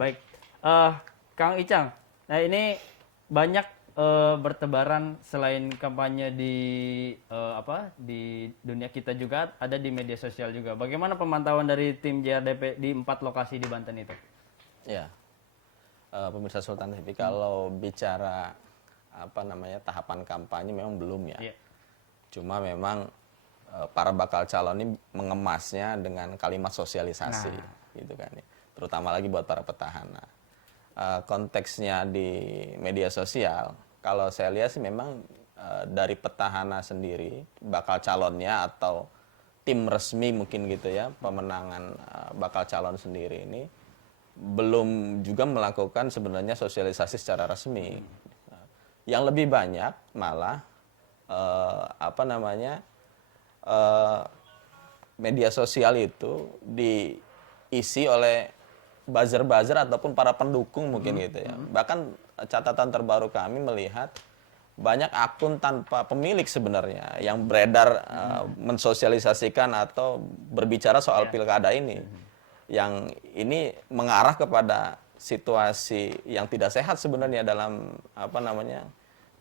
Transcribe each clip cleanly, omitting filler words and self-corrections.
baik. Eh, Kang Icang, nah ini banyak bertebaran selain kampanye di di dunia kita juga ada di media sosial juga. Bagaimana pemantauan dari tim JRDP di 4 lokasi di Banten itu? Ya, pemirsa Sultan TV, kalau bicara tahapan kampanye memang belum ya. Iya. Cuma memang para bakal calon ini mengemasnya dengan kalimat sosialisasi, gitu kan ya. Terutama lagi buat para petahana. Konteksnya di media sosial, kalau saya lihat sih memang dari petahana sendiri, bakal calonnya atau tim resmi mungkin gitu ya, pemenangan bakal calon sendiri ini belum juga melakukan sebenarnya sosialisasi secara resmi. Yang lebih banyak malah media sosial itu diisi oleh buzzer-buzzer ataupun para pendukung mungkin gitu ya. Bahkan catatan terbaru kami melihat banyak akun tanpa pemilik sebenarnya yang beredar mensosialisasikan atau berbicara soal pilkada ini. Yang ini mengarah kepada situasi yang tidak sehat sebenarnya dalam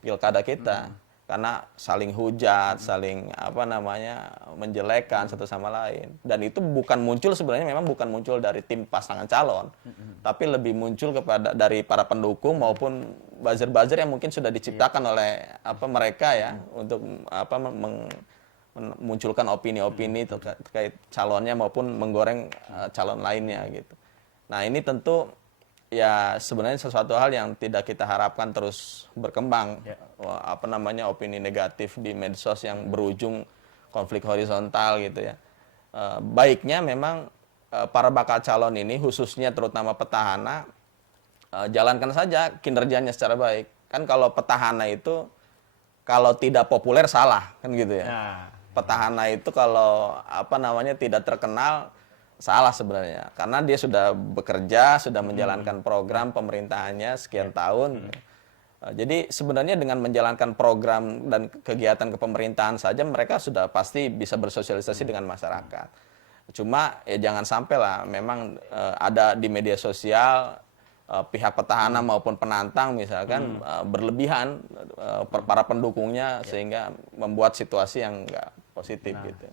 pilkada kita. Karena saling hujat, saling menjelekan satu sama lain. Dan itu bukan muncul sebenarnya, memang bukan muncul dari tim pasangan calon, tapi lebih muncul kepada dari para pendukung maupun buzzer-buzzer yang mungkin sudah diciptakan oleh mereka ya untuk memunculkan opini-opini terkait calonnya maupun menggoreng calon lainnya gitu. Nah, ini tentu ya sebenarnya sesuatu hal yang tidak kita harapkan terus berkembang. Opini negatif di medsos yang berujung konflik horizontal gitu ya. Baiknya memang para bakal calon ini khususnya terutama petahana jalankan saja kinerjanya secara baik. Kan kalau petahana itu kalau tidak populer salah kan gitu ya. Petahana itu kalau tidak terkenal salah sebenarnya, karena dia sudah bekerja, sudah menjalankan program pemerintahannya sekian tahun. Jadi sebenarnya dengan menjalankan program dan kegiatan kepemerintahan saja mereka sudah pasti bisa bersosialisasi dengan masyarakat. Cuma ya jangan sampai lah memang ada di media sosial pihak petahana maupun penantang misalkan berlebihan para pendukungnya sehingga membuat situasi yang enggak positif gitu.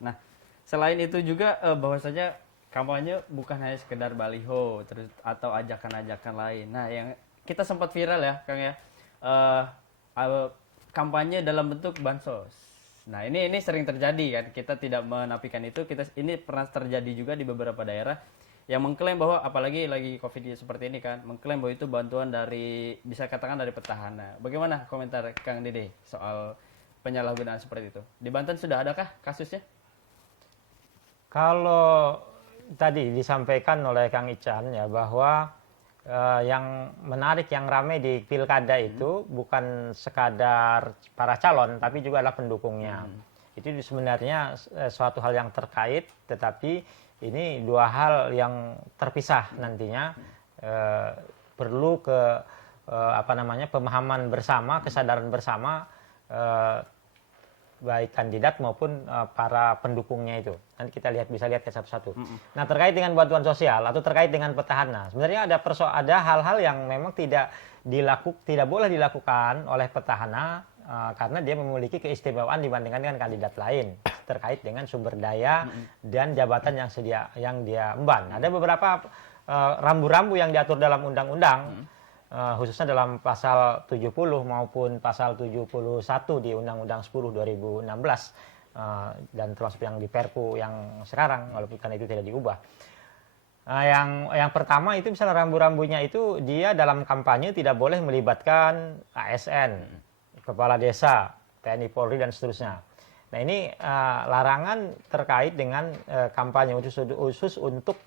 Nah, selain itu juga bahwasanya kampanye bukan hanya sekedar baliho terus atau ajakan-ajakan lain. Nah, yang kita sempat viral ya, Kang ya, kampanye dalam bentuk bansos. Nah, ini sering terjadi kan. Kita tidak menafikan itu. Ini pernah terjadi juga di beberapa daerah yang mengklaim bahwa apalagi lagi Covid seperti ini kan, mengklaim bahwa itu bantuan dari bisa katakan dari petahana. Bagaimana komentar Kang Dede soal penyalahgunaan seperti itu? Di Banten sudah adakah kasusnya? Kalau tadi disampaikan oleh Kang Ican ya bahwa yang menarik, yang ramai di pilkada itu bukan sekadar para calon, tapi juga adalah pendukungnya. Itu sebenarnya suatu hal yang terkait, tetapi ini dua hal yang terpisah nantinya. Perlu pemahaman bersama, kesadaran bersama. Baik kandidat maupun para pendukungnya itu. Nanti kita bisa lihat satu-satu. Nah, terkait dengan bantuan sosial atau terkait dengan petahana, sebenarnya ada hal-hal yang memang tidak boleh dilakukan oleh petahana karena dia memiliki keistimewaan dibandingkan dengan kandidat lain terkait dengan sumber daya dan jabatan yang dia emban. Ada beberapa rambu-rambu yang diatur dalam undang-undang. Khususnya dalam pasal 70 maupun pasal 71 di Undang-Undang 10 2016 dan termasuk yang di Perpu yang sekarang walaupun kan itu tidak diubah. Yang pertama itu misalnya rambu-rambunya itu dia dalam kampanye tidak boleh melibatkan ASN, kepala desa, TNI Polri dan seterusnya. Nah, ini larangan terkait dengan kampanye khusus untuk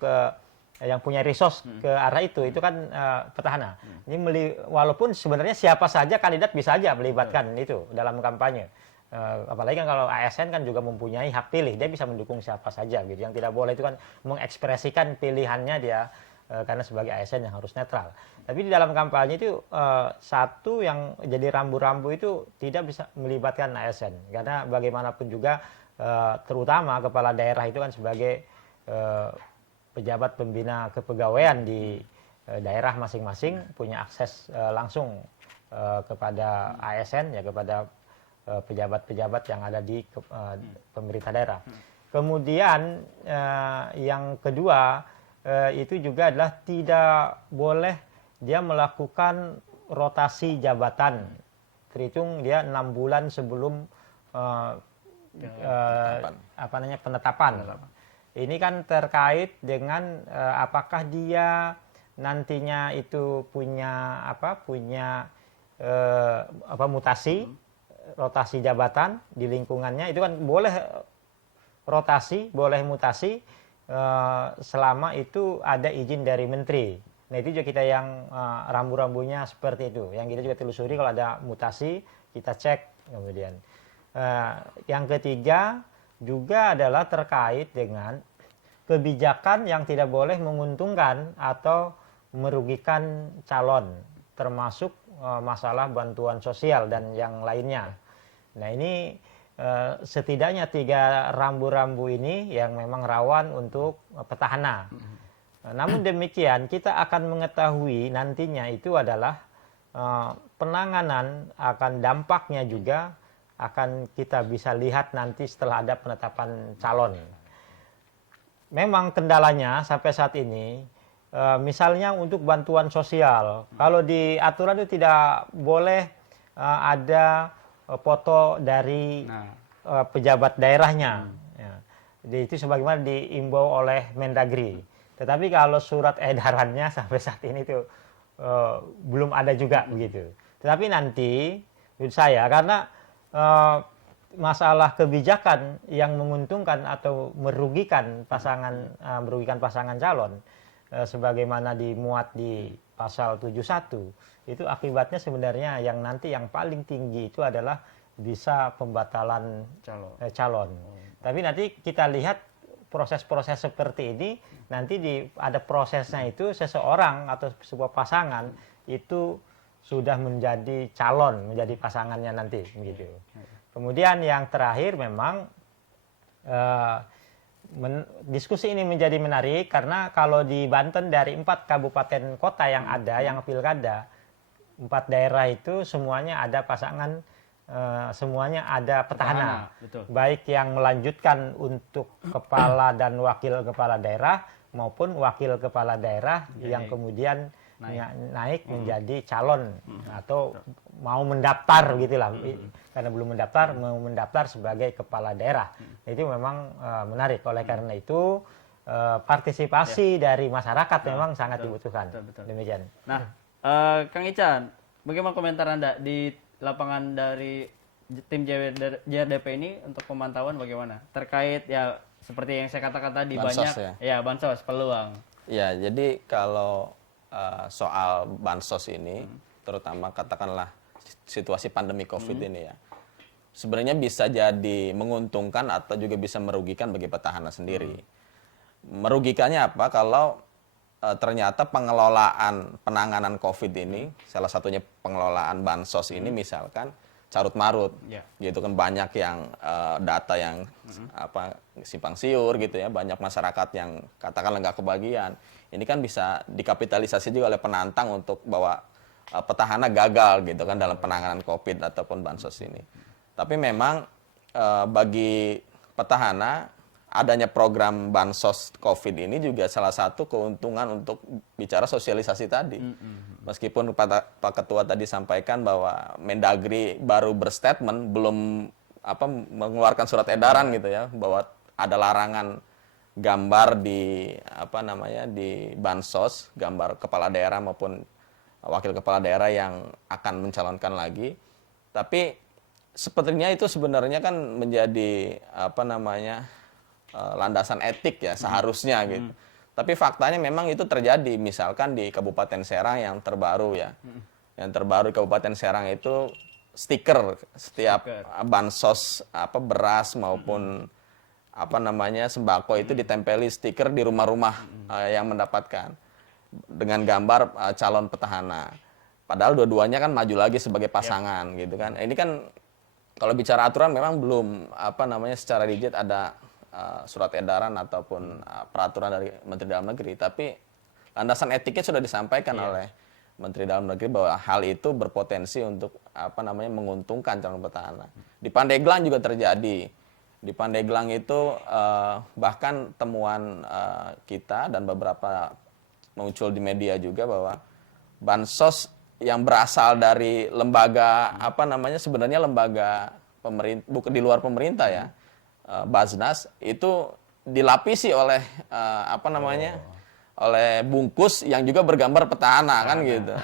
yang punya resource ke arah itu kan petahana. Ini walaupun sebenarnya siapa saja kandidat bisa aja melibatkan itu dalam kampanye. Apalagi kan kalau ASN kan juga mempunyai hak pilih, dia bisa mendukung siapa saja gitu. Yang tidak boleh itu kan mengekspresikan pilihannya dia karena sebagai ASN yang harus netral. Tapi di dalam kampanye itu satu yang jadi rambu-rambu itu tidak bisa melibatkan ASN karena bagaimanapun juga terutama kepala daerah itu kan sebagai pejabat pembina kepegawaian di daerah masing-masing punya akses langsung kepada ASN, ya, kepada pejabat-pejabat yang ada di pemerintah daerah. Kemudian yang kedua itu juga adalah tidak boleh dia melakukan rotasi jabatan, terhitung dia 6 bulan sebelum penetapan. Ini kan terkait dengan apakah dia nantinya itu punya mutasi, rotasi jabatan di lingkungannya. Itu kan boleh rotasi, boleh mutasi selama itu ada izin dari menteri. Nah, itu juga kita yang rambu-rambunya seperti itu. Yang kita juga telusuri kalau ada mutasi, kita cek kemudian. Yang ketiga juga adalah terkait dengan kebijakan yang tidak boleh menguntungkan atau merugikan calon, termasuk masalah bantuan sosial dan yang lainnya. Nah, ini setidaknya 3 rambu-rambu ini yang memang rawan untuk petahana. Namun demikian kita akan mengetahui nantinya itu adalah penanganan akan dampaknya juga akan kita bisa lihat nanti setelah ada penetapan calon. Memang kendalanya sampai saat ini, misalnya untuk bantuan sosial, kalau di aturan itu tidak boleh ada foto dari pejabat daerahnya. Ya. Jadi itu sebagaimana diimbau oleh Mendagri. Tetapi kalau surat edarannya sampai saat ini itu belum ada juga begitu. Tetapi nanti menurut saya karena masalah kebijakan yang menguntungkan atau merugikan pasangan calon sebagaimana dimuat di pasal 71 itu akibatnya sebenarnya yang nanti yang paling tinggi itu adalah bisa pembatalan calon. Tapi nanti kita lihat proses-proses seperti ini nanti ada prosesnya itu seseorang atau sebuah pasangan itu sudah menjadi calon, menjadi pasangannya nanti begitu. Kemudian yang terakhir memang diskusi ini menjadi menarik karena kalau di Banten dari 4 kabupaten kota yang ada yang pilkada, 4 daerah itu semuanya ada pasangan, semuanya ada petahana. Betul. Baik yang melanjutkan untuk kepala dan wakil kepala daerah maupun wakil kepala daerah yang kemudian naik menjadi calon atau mau mendaftar gitulah, karena belum mendaftar mau mendaftar sebagai kepala daerah. Itu memang menarik. Oleh karena itu partisipasi dari masyarakat memang sangat dibutuhkan. Betul. Demikian. Nah, Kang Ican, bagaimana komentar Anda di lapangan dari tim JRDP ini untuk pemantauan bagaimana terkait ya seperti yang saya katakan tadi Bansos, banyak bansos peluang. Ya, jadi kalau soal bansos ini, terutama katakanlah situasi pandemi COVID ini ya, sebenarnya bisa jadi menguntungkan atau juga bisa merugikan bagi petahana sendiri. Merugikannya apa? Kalau ternyata pengelolaan penanganan COVID ini, salah satunya pengelolaan bansos ini misalkan carut marut, gitu kan banyak yang data yang simpang siur gitu ya, banyak masyarakat yang katakanlah nggak kebagian. Ini kan bisa dikapitalisasi juga oleh penantang untuk bahwa petahana gagal gitu kan dalam penanganan COVID ataupun bansos ini. Tapi memang bagi petahana adanya program bansos COVID ini juga salah satu keuntungan untuk bicara sosialisasi tadi. Meskipun Pak Ketua tadi sampaikan bahwa Mendagri baru berstatement belum mengeluarkan surat edaran gitu ya bahwa ada larangan gambar di di bansos, gambar kepala daerah maupun wakil kepala daerah yang akan mencalonkan lagi. Tapi sepertinya itu sebenarnya kan menjadi landasan etik ya seharusnya gitu. Tapi faktanya memang itu terjadi, misalkan di Kabupaten Serang yang terbaru ya. Yang terbaru di Kabupaten Serang itu stiker setiap bansos beras maupun sembako itu ditempeli stiker di rumah-rumah yang mendapatkan dengan gambar calon petahana. Padahal dua-duanya kan maju lagi sebagai pasangan gitu kan. Ini kan kalau bicara aturan memang belum secara rigid ada surat edaran ataupun peraturan dari Menteri Dalam Negeri, tapi landasan etiknya sudah disampaikan oleh Menteri Dalam Negeri bahwa hal itu berpotensi untuk menguntungkan calon petahana. Di Pandeglang juga terjadi. Di Pandeglang itu bahkan temuan kita dan beberapa muncul di media juga bahwa bansos yang berasal dari lembaga sebenarnya lembaga pemerintah, bukan di luar pemerintah ya, Baznas, itu dilapisi oleh oleh bungkus yang juga bergambar petahana kan gitu.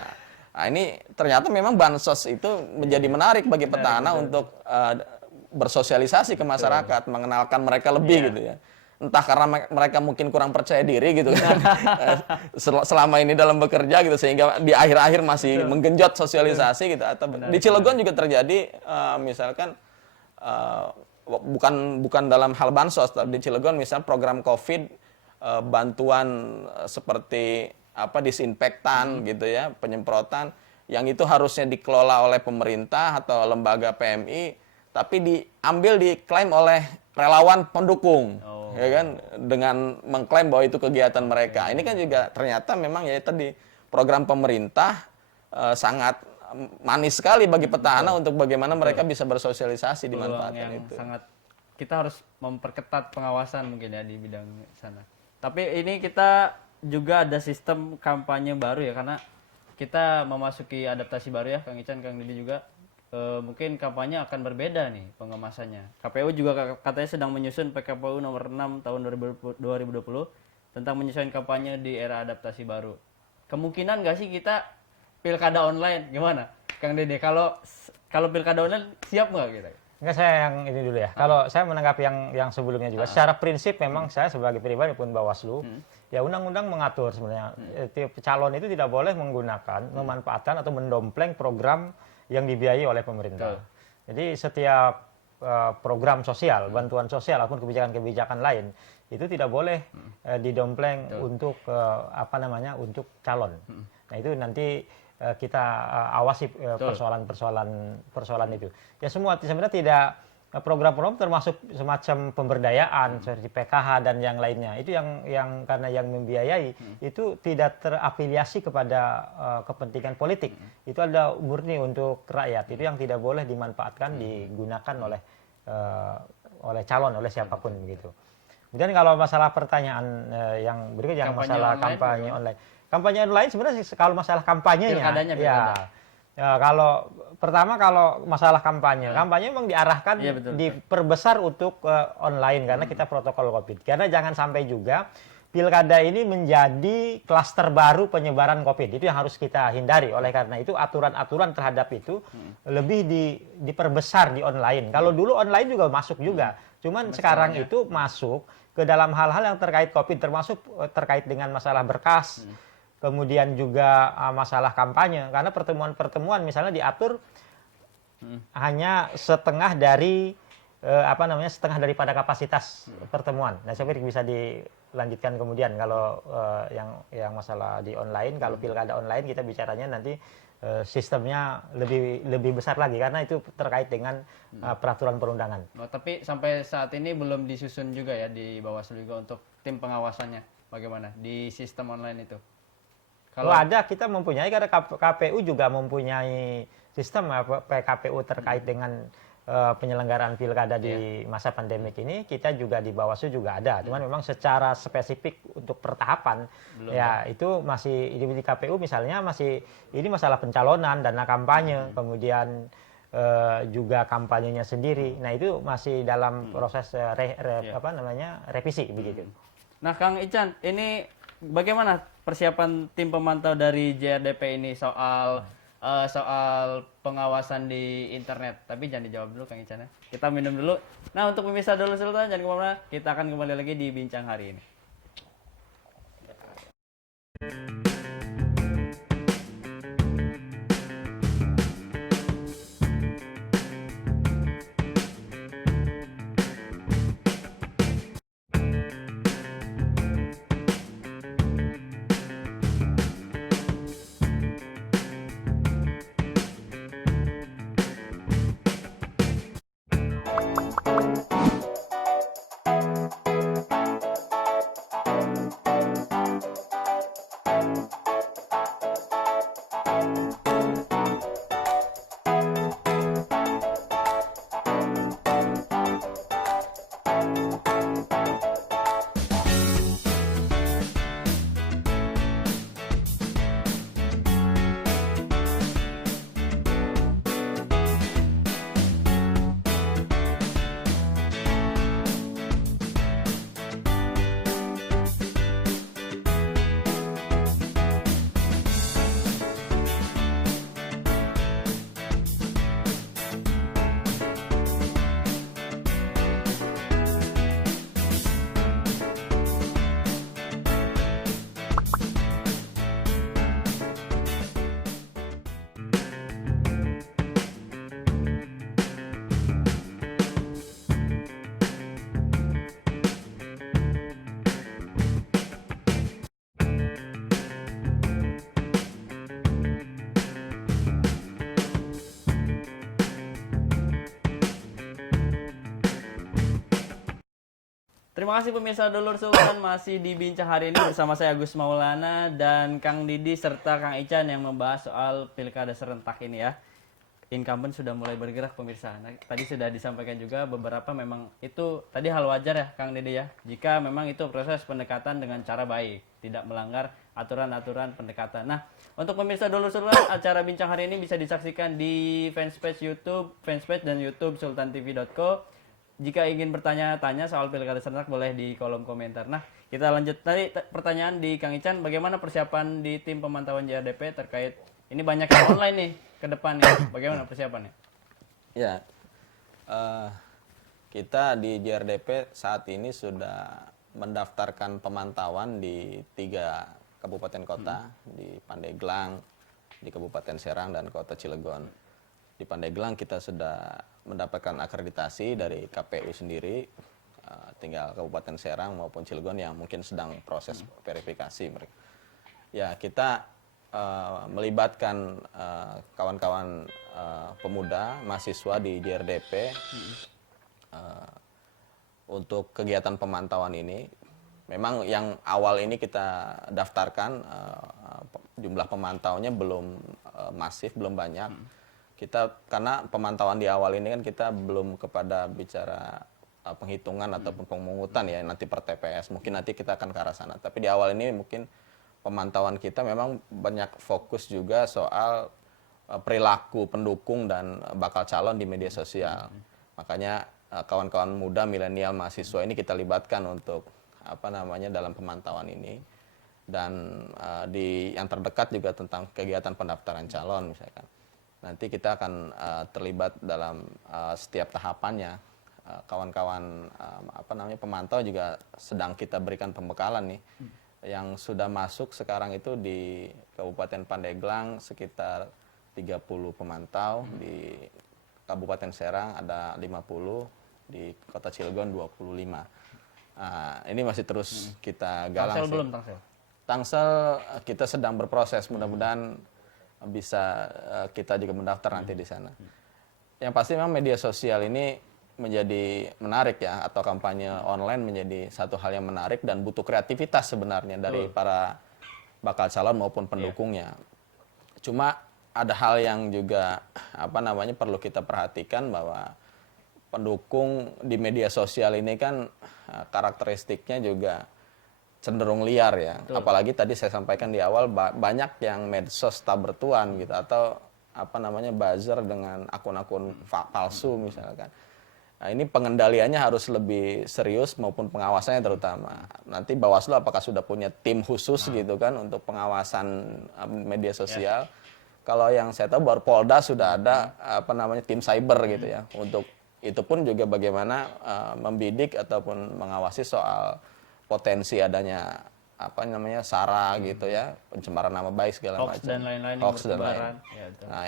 Nah, ini ternyata memang bansos itu menjadi menarik bagi petahana untuk bersosialisasi ke masyarakat, mengenalkan mereka lebih gitu ya. Entah karena mereka mungkin kurang percaya diri gitu kan. Selama ini dalam bekerja gitu, sehingga di akhir-akhir masih menggenjot sosialisasi gitu. Atau di Cilegon juga terjadi misalkan bukan dalam hal bansos, tapi di Cilegon misalnya program COVID, bantuan seperti disinfektan gitu ya, penyemprotan yang itu harusnya dikelola oleh pemerintah atau lembaga PMI, tapi diklaim oleh relawan pendukung, ya kan, dengan mengklaim bahwa itu kegiatan mereka. Ini kan juga ternyata memang ya tadi program pemerintah sangat manis sekali bagi petahana untuk bagaimana mereka bisa bersosialisasi dimanfaatkan itu. Kita harus memperketat pengawasan mungkin ya di bidang sana. Tapi ini kita juga ada sistem kampanye baru ya, karena kita memasuki adaptasi baru ya, Kang Ican, Kang Didi juga. Mungkin kampanye akan berbeda nih pengemasannya. KPU juga katanya sedang menyusun PKPU nomor 6 tahun 2020 tentang menyesuaikan kampanye di era adaptasi baru. Kemungkinan nggak sih kita pilkada online? Gimana, Kang Didi? Kalau pilkada online siap nggak kita? Enggak, saya yang ini dulu ya. Kalau saya menanggapi yang sebelumnya juga, secara prinsip memang saya sebagai pribadi pun Bawaslu, ya undang-undang mengatur sebenarnya calon itu tidak boleh menggunakan, memanfaatkan atau mendompleng program yang dibiayai oleh pemerintah. Jadi setiap program sosial, bantuan sosial ataupun kebijakan-kebijakan lain itu tidak boleh didompleng untuk untuk calon. Nah, itu nanti kita awasi persoalan itu. Ya sebenarnya tidak program-program termasuk semacam pemberdayaan seperti PKH dan yang lainnya. Itu yang karena yang membiayai itu tidak terafiliasi kepada kepentingan politik. Itu ada murni untuk rakyat. Itu yang tidak boleh dimanfaatkan digunakan oleh calon, oleh siapapun begitu. Kemudian kalau masalah pertanyaan yang berikut, yang masalah kampanye online. Kampanye online sebenarnya kalau masalah kampanyenya, kalau masalah kampanye memang diarahkan diperbesar untuk online karena kita protokol COVID. Karena jangan sampai juga pilkada ini menjadi klaster baru penyebaran COVID. Itu yang harus kita hindari. Oleh karena itu aturan-aturan terhadap itu lebih diperbesar di online. Kalau dulu online juga masuk juga. Cuman sekarang itu masuk ke dalam hal-hal yang terkait COVID, termasuk terkait dengan masalah berkas. Kemudian juga masalah kampanye, karena pertemuan-pertemuan misalnya diatur hanya setengah dari setengah daripada kapasitas pertemuan. Nah, saya pikir bisa dilanjutkan kemudian kalau yang masalah di online. Kalau pilkada online kita bicaranya nanti sistemnya lebih besar lagi karena itu terkait dengan peraturan perundangan. Oh, tapi sampai saat ini belum disusun juga ya di Bawaslu juga untuk tim pengawasannya bagaimana di sistem online itu? Kalau ada, kita mempunyai, karena KPU juga mempunyai sistem PKPU terkait dengan penyelenggaraan pilkada di masa pandemik ini. Kita juga di Bawaslu juga ada, cuman memang secara spesifik untuk pertahapan belum itu masih di KPU misalnya masih ini masalah pencalonan, dana kampanye, kemudian juga kampanyenya sendiri. Nah, itu masih dalam proses revisi begitu. Nah, Kang Ican, ini bagaimana persiapan tim pemantau dari JRDP ini soal pengawasan di internet? Tapi jangan dijawab dulu, Kang Ican ya. Kita minum dulu. Nah, untuk pemirsa dulu Sultan, jangan kemana-mana. Kita akan kembali lagi di Bincang Hari ini. Terima kasih pemirsa Dulur Sultan, masih di Bincang hari ini bersama saya Agus Maulana dan Kang Didi serta Kang Ican yang membahas soal pilkada serentak ini ya. Incumbent sudah mulai bergerak pemirsa. Nah, tadi sudah disampaikan juga beberapa memang itu tadi hal wajar ya Kang Didi ya. Jika memang itu proses pendekatan dengan cara baik, tidak melanggar aturan-aturan pendekatan. Nah, untuk pemirsa Dulur Sultan, acara Bincang hari ini bisa disaksikan di fanspage YouTube, fanspage dan YouTube sultantv.co. Jika ingin bertanya-tanya soal pilkada serentak boleh di kolom komentar. Nah, kita lanjut tadi pertanyaan di Kang Ican, bagaimana persiapan di tim pemantauan JRDP terkait ini banyak yang online nih ke depan nih. Bagaimana persiapannya? Ya, kita di JRDP saat ini sudah mendaftarkan pemantauan di 3 kabupaten kota, di Pandeglang, di Kabupaten Serang, dan Kota Cilegon. Di Pandeglang kita sudah mendapatkan akreditasi dari KPU sendiri, tinggal Kabupaten Serang maupun Cilegon yang mungkin sedang proses verifikasi mereka. Ya, kita melibatkan kawan-kawan pemuda, mahasiswa di JRDP untuk kegiatan pemantauan ini. Memang yang awal ini kita daftarkan, jumlah pemantaunya belum masif, belum banyak. Karena pemantauan di awal ini kan kita belum kepada bicara penghitungan ataupun pemungutan ya nanti per TPS, mungkin nanti kita akan ke arah sana. Tapi di awal ini mungkin pemantauan kita memang banyak fokus juga soal perilaku pendukung dan bakal calon di media sosial. Makanya kawan-kawan muda, milenial, mahasiswa ini kita libatkan untuk dalam pemantauan ini. Dan di yang terdekat juga tentang kegiatan pendaftaran calon misalkan. Nanti kita akan terlibat dalam setiap tahapannya. Kawan-kawan pemantau juga sedang kita berikan pembekalan nih. Yang sudah masuk sekarang itu di Kabupaten Pandeglang sekitar 30 pemantau, di Kabupaten Serang ada 50, di Kota Cilegon 25. Ini masih terus kita galang. Tangsel belum Tangsel? Tangsel kita sedang berproses, mudah-mudahan bisa kita juga mendaftar nanti di sana. Yang pasti memang media sosial ini menjadi menarik ya, atau kampanye online menjadi satu hal yang menarik dan butuh kreativitas sebenarnya dari para bakal calon maupun pendukungnya. Cuma ada hal yang juga perlu kita perhatikan, bahwa pendukung di media sosial ini kan karakteristiknya juga cenderung liar ya. Betul. Apalagi tadi saya sampaikan di awal, banyak yang medsos tak bertuan gitu, atau buzzer dengan akun-akun palsu misalkan. Nah, ini pengendaliannya harus lebih serius maupun pengawasannya terutama. Nanti Bawaslu apakah sudah punya tim khusus gitu kan untuk pengawasan media sosial? Kalau yang saya tahu baru Polda sudah ada tim cyber gitu ya. Untuk itu pun juga bagaimana membidik ataupun mengawasi soal potensi adanya SARA gitu ya, pencemaran nama baik segala macam. Hoax dan lain-lain. Hoax dan lain. Ya, nah,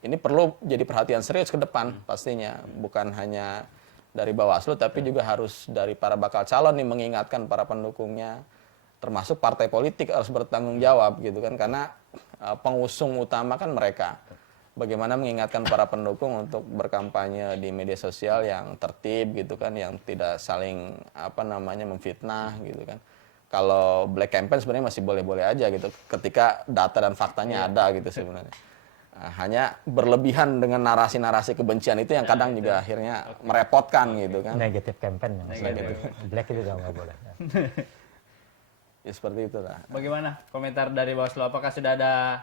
ini perlu jadi perhatian serius ke depan pastinya, bukan hanya dari Bawaslu tapi juga harus dari para bakal calon nih, mengingatkan para pendukungnya, termasuk partai politik harus bertanggung jawab gitu kan, karena pengusung utama kan mereka. Bagaimana mengingatkan para pendukung untuk berkampanye di media sosial yang tertib gitu kan, yang tidak saling memfitnah gitu kan. Kalau black campaign sebenarnya masih boleh-boleh aja gitu, ketika data dan faktanya ada gitu sebenarnya. Nah, hanya berlebihan dengan narasi-narasi kebencian itu yang kadang juga akhirnya merepotkan gitu kan. Negatif campaign, black itu nggak boleh. Ya seperti itulah. Bagaimana komentar dari Bawaslu? Apakah sudah ada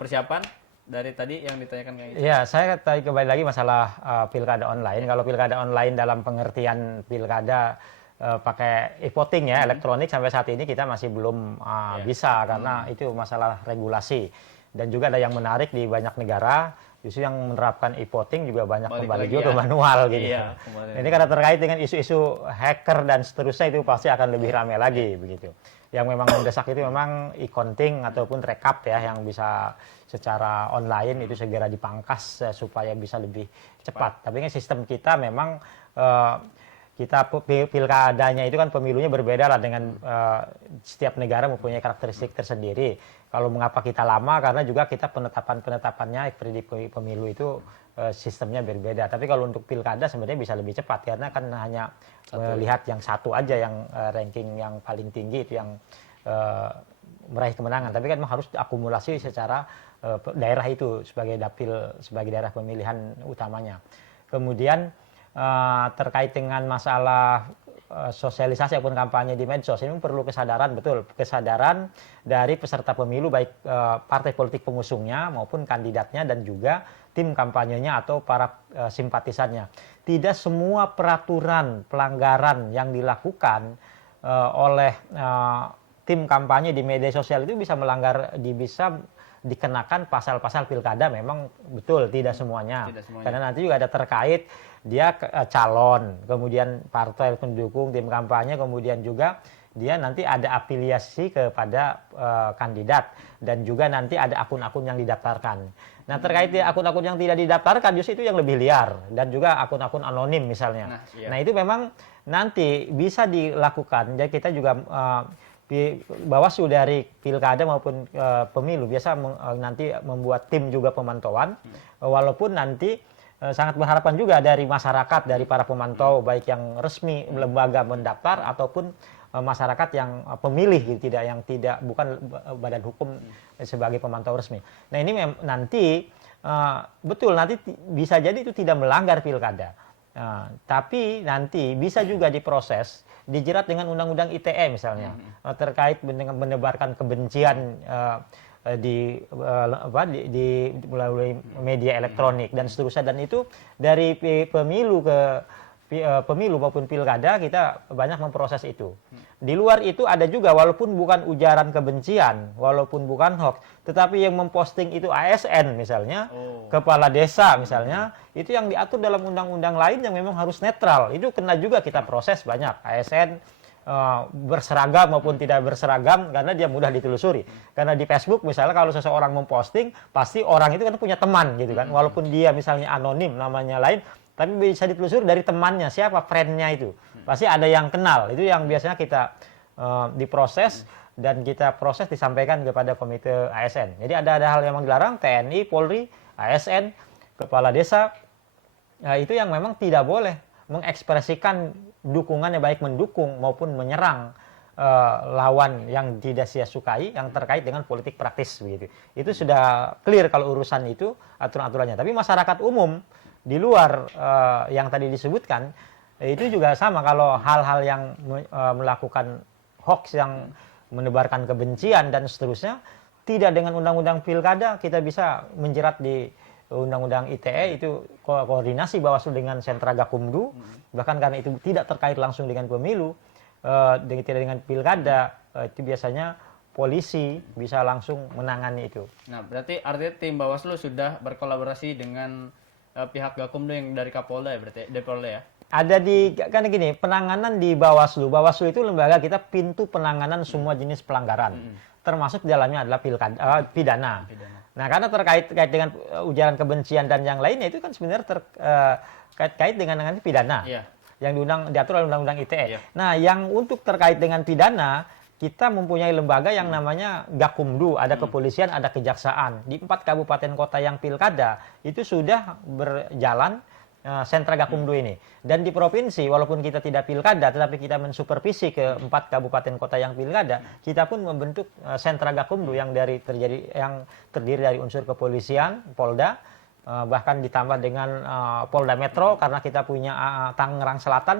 persiapan dari tadi yang ditanyakan kayak gitu? Ya, saya tadi kembali lagi masalah pilkada online. Kalau pilkada online dalam pengertian pilkada pakai e-voting ya, elektronik, sampai saat ini kita masih belum bisa karena itu masalah regulasi. Dan juga ada yang menarik di banyak negara, justru yang menerapkan e-voting juga banyak kembali juga ke manual gitu. Iya, Ini karena terkait dengan isu-isu hacker dan seterusnya, itu pasti akan lebih ramai lagi begitu. Yang memang mendesak itu memang e-counting ataupun rekap ya, yang bisa secara online itu segera dipangkas supaya bisa lebih cepat. Tapi kan sistem kita memang kita pilkadanya itu kan pemilunya berbeda lah dengan setiap negara mempunyai karakteristik tersendiri. Kalau mengapa kita lama, karena juga kita penetapannya prediksi pemilu itu sistemnya berbeda. Tapi kalau untuk pilkada sebenarnya bisa lebih cepat karena kan hanya melihat yang satu aja, yang ranking yang paling tinggi itu yang meraih kemenangan. Tapi kan memang harus akumulasi secara daerah itu sebagai dapil, sebagai daerah pemilihan utamanya. Kemudian terkait dengan masalah sosialisasi ataupun kampanye di medsos, ini perlu kesadaran, betul, kesadaran dari peserta pemilu, baik partai politik pengusungnya maupun kandidatnya dan juga tim kampanyenya atau para simpatisannya. Tidak semua peraturan pelanggaran yang dilakukan oleh tim kampanye di media sosial itu bisa bisa dikenakan pasal-pasal pilkada. Memang betul tidak semuanya. Karena nanti juga ada terkait dia calon, kemudian partai pendukung, tim kampanye, kemudian juga dia nanti ada afiliasi kepada kandidat, dan juga nanti ada akun-akun yang didaftarkan. Nah, terkait akun-akun yang tidak didaftarkan justru itu yang lebih liar, dan juga akun-akun anonim misalnya. Nah, itu memang nanti bisa dilakukan. Jadi kita juga Bawaslu dari pilkada maupun pemilu biasa nanti membuat tim juga pemantauan, walaupun nanti sangat berharapan juga dari masyarakat, dari para pemantau, baik yang resmi lembaga mendaftar ataupun masyarakat yang pemilih, gitu, bukan badan hukum sebagai pemantau resmi. Nah, ini nanti betul nanti bisa jadi itu tidak melanggar pilkada, tapi nanti bisa juga diproses, dijerat dengan undang-undang ITE misalnya, terkait dengan menebarkan kebencian melalui media elektronik dan seterusnya. Dan itu dari pemilu ke pemilu maupun pilkada kita banyak memproses itu. Di luar itu ada juga, walaupun bukan ujaran kebencian, walaupun bukan hoax, tetapi yang memposting itu ASN misalnya, kepala desa misalnya, itu yang diatur dalam undang-undang lain yang memang harus netral. Itu kena juga kita proses banyak. ASN berseragam maupun tidak berseragam, karena dia mudah ditelusuri. Karena di Facebook misalnya kalau seseorang memposting, pasti orang itu kan punya teman gitu kan, walaupun dia misalnya anonim, namanya lain, tapi bisa ditelusuri dari temannya, siapa friend-nya itu. Pasti ada yang kenal. Itu yang biasanya kita diproses dan kita proses disampaikan kepada komite ASN. Jadi ada hal yang dilarang, TNI, Polri, ASN, kepala desa, itu yang memang tidak boleh mengekspresikan dukungannya, baik mendukung maupun menyerang lawan yang tidak dia sukai, yang terkait dengan politik praktis begitu. Itu sudah clear kalau urusan itu aturan-aturannya. Tapi masyarakat umum di luar yang tadi disebutkan itu juga sama. Kalau hal-hal yang melakukan hoax, yang menebarkan kebencian dan seterusnya, tidak dengan undang-undang pilkada, kita bisa menjerat di undang-undang ITE. Itu koordinasi Bawaslu dengan sentra Gakumdu, bahkan karena itu tidak terkait langsung dengan pemilu, tidak dengan pilkada, itu biasanya polisi bisa langsung menangani itu. Nah, berarti artinya tim Bawaslu sudah berkolaborasi dengan pihak Gakumdu yang dari Kapolda ya, berarti dari Polda ya? Ada karena gini, penanganan di Bawaslu. Bawaslu itu lembaga kita pintu penanganan semua jenis pelanggaran, termasuk di dalamnya adalah pidana. Nah, karena terkait dengan ujaran kebencian dan yang lainnya itu kan sebenarnya terkait dengan pidana, yang diatur oleh undang-undang ITE. Nah, yang untuk terkait dengan pidana, kita mempunyai lembaga yang namanya Gakumdu, ada kepolisian, ada kejaksaan. Di 4 kabupaten kota yang pilkada itu sudah berjalan sentra Gakumdu ini. Dan di provinsi, walaupun kita tidak pilkada, tetapi kita mensupervisi ke 4 kabupaten kota yang pilkada, kita pun membentuk sentra Gakumdu yang terdiri dari unsur kepolisian, Polda, bahkan ditambah dengan Polda Metro, karena kita punya Tangerang Selatan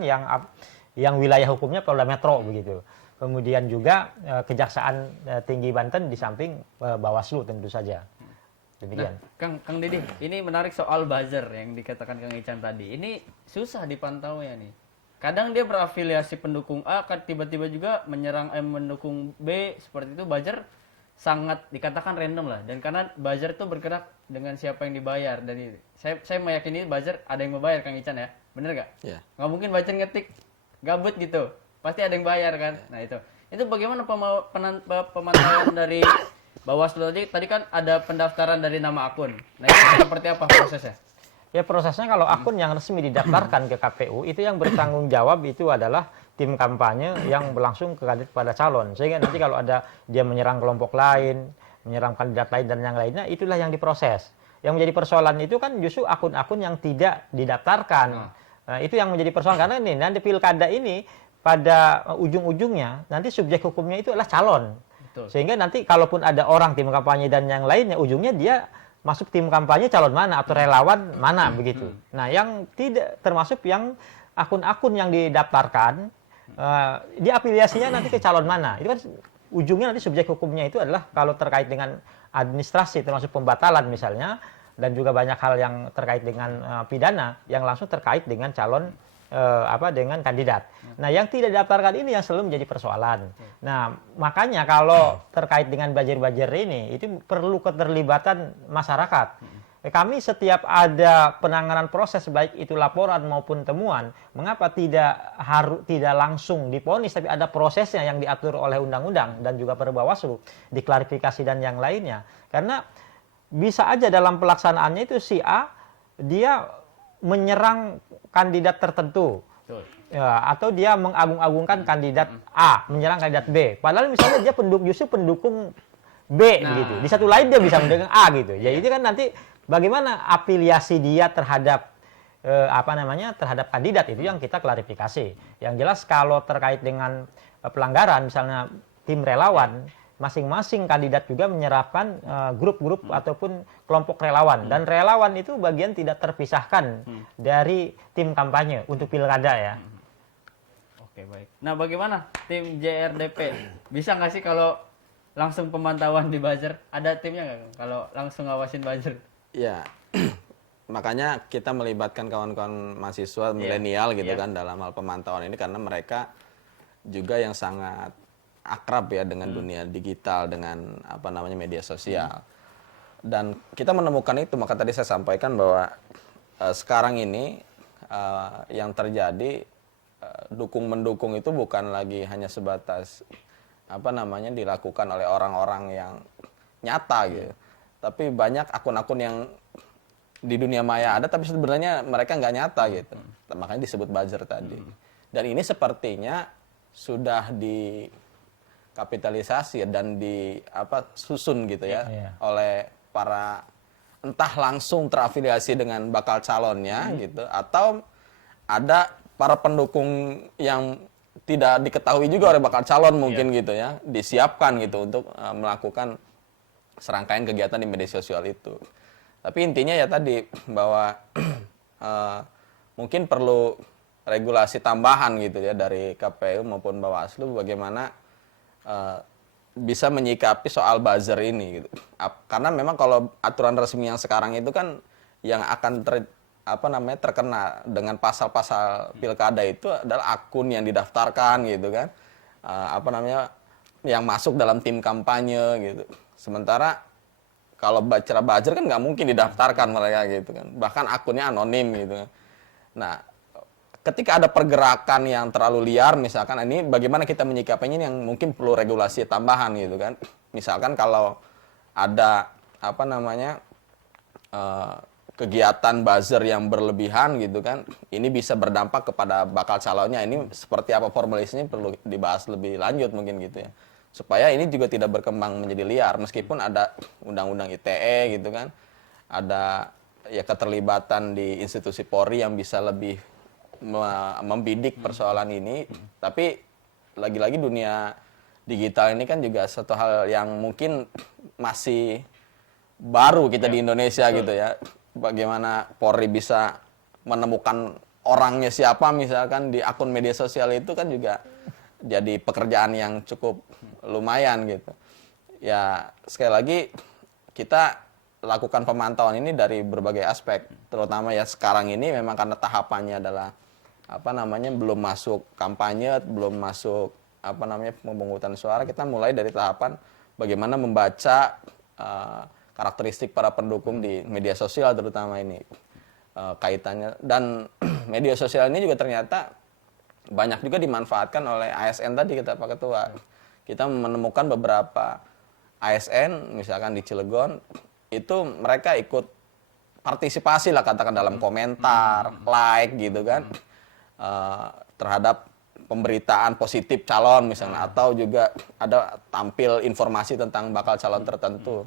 yang wilayah hukumnya Polda Metro begitu. Kemudian juga Kejaksaan Tinggi Banten di samping Bawaslu tentu saja. Demikian. Nah, Kang Didi, ini menarik soal buzzer yang dikatakan Kang Ican tadi. Ini susah dipantau ya nih. Kadang dia berafiliasi pendukung A, kan tiba-tiba juga menyerang mendukung B, seperti itu. Buzzer sangat dikatakan random lah. Dan karena buzzer itu bergerak dengan siapa yang dibayar. Dan saya meyakini buzzer ada yang membayar, Kang Ican ya. Bener gak? Iya. Nggak mungkin buzzer ngetik gabut gitu. Pasti ada yang bayar kan. Nah itu bagaimana pemantauan dari Bawaslu tadi kan ada pendaftaran dari nama akun. Nah itu seperti apa prosesnya? Ya prosesnya kalau akun yang resmi didaftarkan ke KPU itu yang bertanggung jawab itu adalah tim kampanye yang berlangsung kepada calon. Sehingga nanti kalau ada dia menyerang kelompok lain, menyerang kandidat lain dan yang lainnya, itulah yang diproses. Yang menjadi persoalan itu kan justru akun-akun yang tidak didaftarkan. Nah, itu yang menjadi persoalan karena ini nanti pilkada ini pada ujung-ujungnya nanti subjek hukumnya itu adalah calon. Betul. Sehingga nanti kalaupun ada orang tim kampanye dan yang lainnya, ujungnya dia masuk tim kampanye calon mana atau relawan mana begitu. Nah, yang tidak termasuk yang akun-akun yang didaftarkan, dia afiliasinya nanti ke calon mana. Itu kan ujungnya nanti subjek hukumnya itu adalah kalau terkait dengan administrasi termasuk pembatalan misalnya, dan juga banyak hal yang terkait dengan pidana yang langsung terkait dengan calon dengan kandidat. Nah, yang tidak didaftarkan ini yang selalu menjadi persoalan. Nah, makanya kalau terkait dengan buzzer-buzzer ini itu perlu keterlibatan masyarakat. Kami setiap ada penanganan proses baik itu laporan maupun temuan, mengapa tidak langsung diponis tapi ada prosesnya yang diatur oleh undang-undang dan juga Perbawaslu, diklarifikasi dan yang lainnya. Karena bisa aja dalam pelaksanaannya itu si A dia menyerang kandidat tertentu. Betul. Ya, atau dia mengagung-agungkan kandidat A, menyerang kandidat B. Padahal misalnya dia justru pendukung B gitu. Di satu lain dia bisa mendukung A gitu. Ya itu kan nanti bagaimana afiliasi dia terhadap terhadap kandidat itu yang kita klarifikasi. Yang jelas kalau terkait dengan pelanggaran misalnya tim relawan, masing-masing kandidat juga menyerapkan grup-grup ataupun kelompok relawan. Dan relawan itu bagian tidak terpisahkan dari tim kampanye untuk pilkada ya. Oke, baik. Nah, bagaimana tim JRDP? Bisa nggak sih kalau langsung pemantauan di buzzer? Ada timnya nggak kalau langsung ngawasin buzzer? Ya, makanya kita melibatkan kawan-kawan mahasiswa milenial gitu kan dalam hal pemantauan ini karena mereka juga yang sangat akrab ya dengan dunia digital, dengan media sosial. Dan kita menemukan itu, maka tadi saya sampaikan bahwa sekarang ini yang terjadi dukung-mendukung itu bukan lagi hanya sebatas dilakukan oleh orang-orang yang nyata gitu. Tapi banyak akun-akun yang di dunia maya ada tapi sebenarnya mereka nggak nyata gitu. Makanya disebut buzzer tadi. Dan ini sepertinya sudah dikapitalisasi dan susun gitu ya oleh para entah langsung terafiliasi dengan bakal calonnya gitu atau ada para pendukung yang tidak diketahui juga oleh bakal calon mungkin gitu ya, disiapkan gitu untuk melakukan serangkaian kegiatan di media sosial itu. Tapi intinya ya tadi bahwa mungkin perlu regulasi tambahan gitu ya dari KPU maupun Bawaslu bagaimana bisa menyikapi soal buzzer ini gitu. Karena memang kalau aturan resmi yang sekarang itu kan yang akan terkena dengan pasal-pasal pilkada itu adalah akun yang didaftarkan gitu kan. Yang masuk dalam tim kampanye gitu. Sementara kalau buzzer kan nggak mungkin didaftarkan mereka gitu kan. Bahkan akunnya anonim gitu kan. Nah, ketika ada pergerakan yang terlalu liar misalkan ini bagaimana kita menyikapinya yang mungkin perlu regulasi tambahan gitu kan. Misalkan kalau ada kegiatan buzzer yang berlebihan gitu kan, ini bisa berdampak kepada bakal calonnya. Ini seperti apa formalisnya perlu dibahas lebih lanjut mungkin gitu ya. Supaya ini juga tidak berkembang menjadi liar meskipun ada undang-undang ITE gitu kan. Ada ya keterlibatan di institusi Polri yang bisa lebih membidik persoalan ini. Tapi lagi-lagi dunia digital ini kan juga satu hal yang mungkin masih baru kita di Indonesia gitu ya. Bagaimana Polri bisa menemukan orangnya siapa misalkan di akun media sosial itu kan juga jadi pekerjaan yang cukup lumayan gitu. Ya sekali lagi kita lakukan pemantauan ini dari berbagai aspek, terutama ya sekarang ini memang karena tahapannya adalah belum masuk kampanye, belum masuk pemungutan suara. Kita mulai dari tahapan bagaimana membaca karakteristik para pendukung di media sosial terutama ini kaitannya, dan media sosial ini juga ternyata banyak juga dimanfaatkan oleh ASN tadi kata Pak Ketua. Kita menemukan beberapa ASN misalkan di Cilegon itu mereka ikut partisipasi lah katakan dalam komentar, like gitu kan terhadap pemberitaan positif calon misalnya, atau juga ada tampil informasi tentang bakal calon tertentu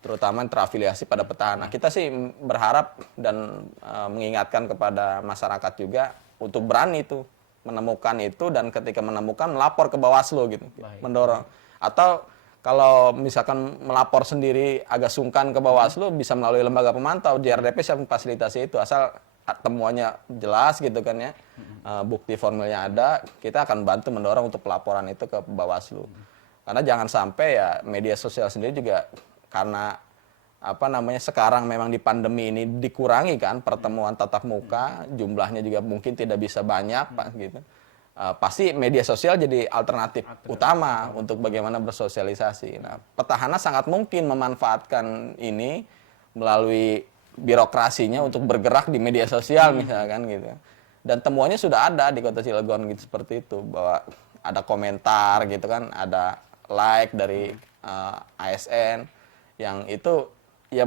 terutama yang terafiliasi pada petahana. Kita sih berharap dan mengingatkan kepada masyarakat juga untuk berani tuh menemukan itu, dan ketika menemukan melapor ke Bawaslu gitu. Baik. Mendorong. Atau kalau misalkan melapor sendiri agak sungkan ke Bawaslu, bisa melalui lembaga pemantau, JRDP siap memfasilitasi itu, asal temuannya jelas gitu kan ya. Bukti formilnya ada, kita akan bantu mendorong untuk pelaporan itu ke Bawaslu. Karena jangan sampai ya media sosial sendiri juga, karena sekarang memang di pandemi ini dikurangi kan pertemuan tatap muka, jumlahnya juga mungkin tidak bisa banyak Pak gitu. Pasti media sosial jadi alternatif utama untuk bagaimana bersosialisasi. Nah, petahana sangat mungkin memanfaatkan ini melalui birokrasinya untuk bergerak di media sosial misalkan gitu. Dan temuannya sudah ada di Kota Cilegon gitu, seperti itu, bahwa ada komentar gitu kan, ada like dari ASN yang itu ya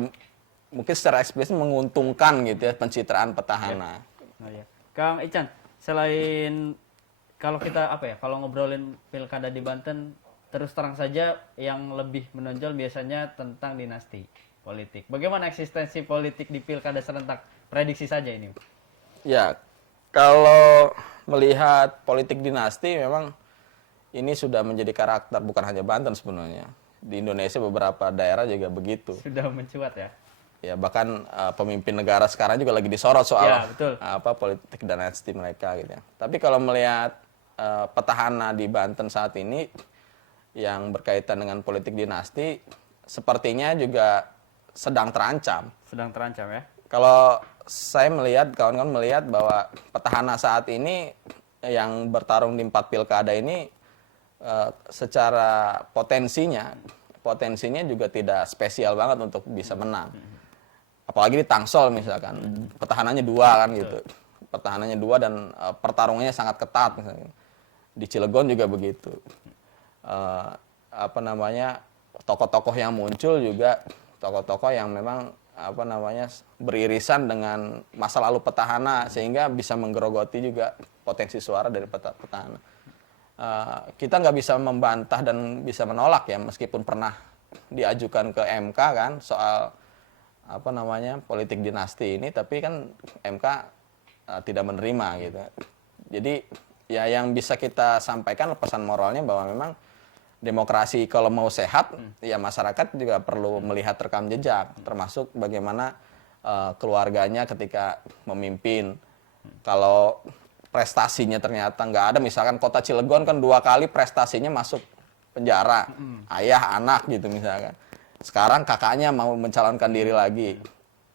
mungkin secara eksplisit menguntungkan gitu ya pencitraan petahana. Oh, ya. Kang Ican, selain kalau kita kalau ngobrolin pilkada di Banten, terus terang saja yang lebih menonjol biasanya tentang dinasti politik. Bagaimana eksistensi politik di pilkada serentak? Prediksi saja ini. Ya, kalau melihat politik dinasti memang ini sudah menjadi karakter bukan hanya Banten sebenarnya. Di Indonesia beberapa daerah juga begitu. Sudah mencuat ya. Ya bahkan pemimpin negara sekarang juga lagi disorot soal ya, politik dinasti mereka gitu ya. Tapi kalau melihat petahana di Banten saat ini yang berkaitan dengan politik dinasti, sepertinya juga sedang terancam. Sedang terancam ya. Kalau saya melihat, kawan-kawan melihat bahwa petahana saat ini yang bertarung di 4 pilkada ini secara potensinya juga tidak spesial banget untuk bisa menang. Apalagi di Tangsel misalkan, petahananya 2 kan gitu. Pertahanannya 2 dan pertarungannya sangat ketat misalnya. Di Cilegon juga begitu. Tokoh-tokoh yang muncul juga tokoh-tokoh yang memang beririsan dengan masa lalu petahana, sehingga bisa menggerogoti juga potensi suara dari petahana. Kita nggak bisa membantah dan bisa menolak ya, meskipun pernah diajukan ke MK kan soal politik dinasti ini, tapi kan MK tidak menerima gitu. Jadi ya yang bisa kita sampaikan pesan moralnya bahwa memang demokrasi kalau mau sehat ya masyarakat juga perlu melihat rekam jejak, termasuk bagaimana keluarganya ketika memimpin. Kalau prestasinya ternyata nggak ada, misalkan Kota Cilegon kan 2 kali prestasinya masuk penjara, ayah anak gitu misalkan. Sekarang kakaknya mau mencalonkan diri lagi,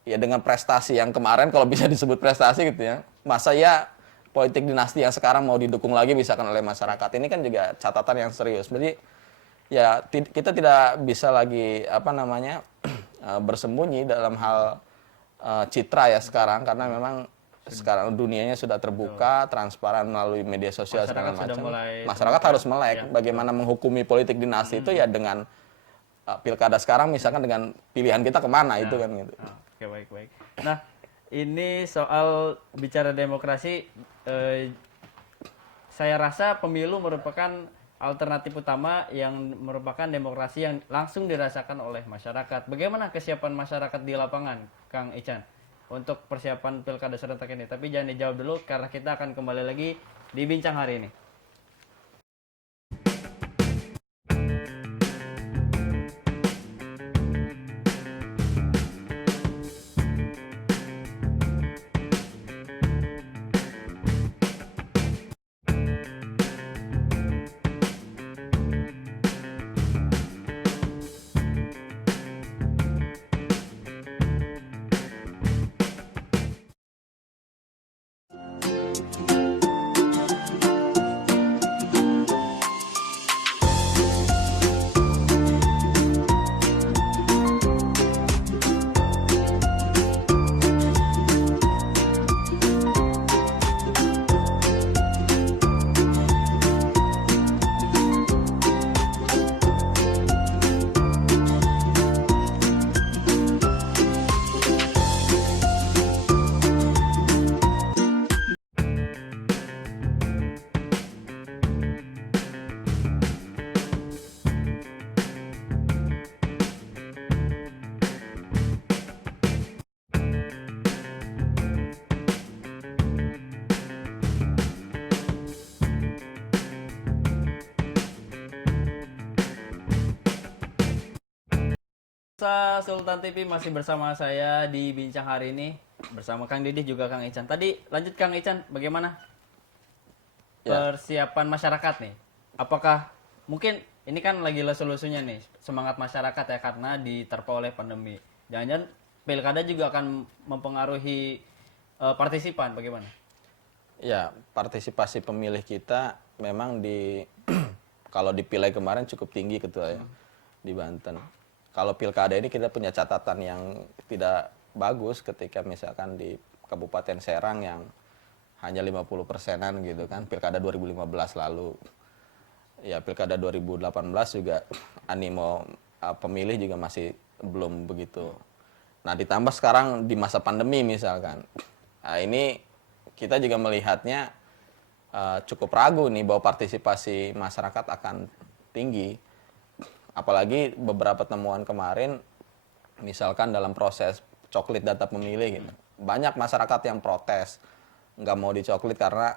ya dengan prestasi yang kemarin kalau bisa disebut prestasi gitu ya, masa ya politik dinasti yang sekarang mau didukung lagi misalkan oleh masyarakat, ini kan juga catatan yang serius. Jadi ya kita tidak bisa lagi bersembunyi dalam hal citra ya sekarang, karena memang sekarang dunianya sudah terbuka, transparan melalui media sosial segala macam. Masyarakat harus melek bagaimana menghukumi politik dinasti itu ya dengan pilkada sekarang misalkan dengan pilihan kita kemana itu kan gitu. Oke, baik. Nah, ini soal bicara demokrasi, saya rasa pemilu merupakan alternatif utama yang merupakan demokrasi yang langsung dirasakan oleh masyarakat. Bagaimana kesiapan masyarakat di lapangan, Kang Ican? untuk persiapan Pilkada serentak ini? Tapi jangan dijawab dulu karena kita akan kembali lagi di Bincang hari ini. Sultan TV masih bersama saya di Bincang hari ini bersama Kang Didih juga Kang Ican. Tadi lanjut Kang Ican, bagaimana persiapan masyarakat nih? Apakah mungkin ini kan lagi lesu-lesunya nih semangat masyarakat ya karena diterpa oleh pandemi. Jangan-jangan pilkada juga akan mempengaruhi partisipan, bagaimana? Ya, partisipasi pemilih kita memang kalau di Pileg kemarin cukup tinggi ketua ya di Banten. Kalau pilkada ini kita punya catatan yang tidak bagus ketika misalkan di Kabupaten Serang yang hanya 50%-an gitu kan, pilkada 2015 lalu. Ya, pilkada 2018 juga animo pemilih juga masih belum begitu. Nah, ditambah sekarang di masa pandemi misalkan. Nah, ini kita juga melihatnya cukup ragu nih bahwa partisipasi masyarakat akan tinggi. Apalagi beberapa temuan kemarin, misalkan dalam proses coklit data pemilih, gitu. Banyak masyarakat yang protes, nggak mau dicoklit karena